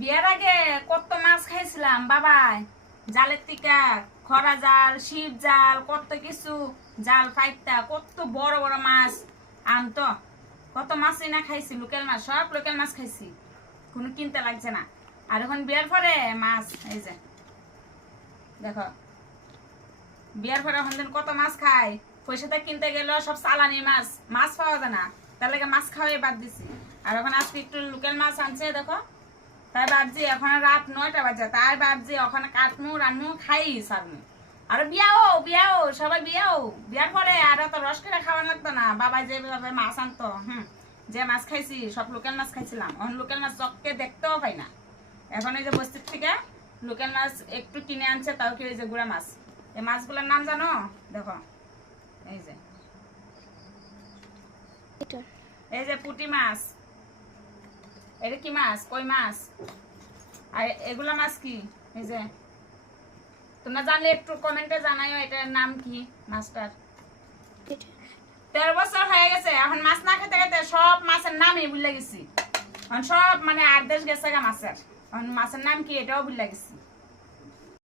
বিয়ের আগে কত মাছ খাইছিলাম বাবাই, জালের টিকা, খরা জাল, শিব জাল, কত কিছু জাল ফাইটটা, কত বড় বড় মাছ আনতো। কত মাছই না খাইছি, লোকাল মাছ, সব লোকাল মাছ খাইছি, কোনো কিনতে লাগছে না। আর এখন বিয়ের পরে মাছ, এই যে দেখো, বিয়ের পরে এখন দিন কত মাছ খাই, পয়সাটা কিনতে গেল সব চালানি মাছ, মাছ পাওয়া যায় না, তার লাগে মাছ খাওয়াই বাদ দিছি। আর এখন আজকে একটু লোকাল মাছ আনছে দেখো, তাই ভাবছি এখন রাত 9টা বাজে, তাই ভাবছি ওখানে কাটমু রানমু খাই সারমু। আর বিয়াও সবাই বিয়ার পরে আর তো রস করে খাওয়া লাগতো না। বাবা যেভাবে মাছ আনতো, যে মাছ খাইছি সব লোকাল মাছ খাইছিলাম, এখন লোকাল মাছ চককে দেখতেও পাই না। এখন এই যে বস্তির থেকে লোকাল মাছ একটু কিনে আনছে, তাও কি ওই যে গুড়া মাছ। এই মাছগুলোর নাম জানো? দেখো এই যে, এই যে পুঁটি মাছ, এটা কি মাছ? কই মাছ। আর এগুলা মাছ কি? এই যে, তোমরা জানলে একটু কমেন্টে জানাইও এটার নাম কি মাছটার। 13 বছর হয়ে গেছে, এখন মাছ না খেতে খেতে সব মাছের নামই ভুলে গেছি। এখন সব মানে আদেশ গেছে গা মাছের, এখন মাছের নাম কি এটাও ভুলে গেছি।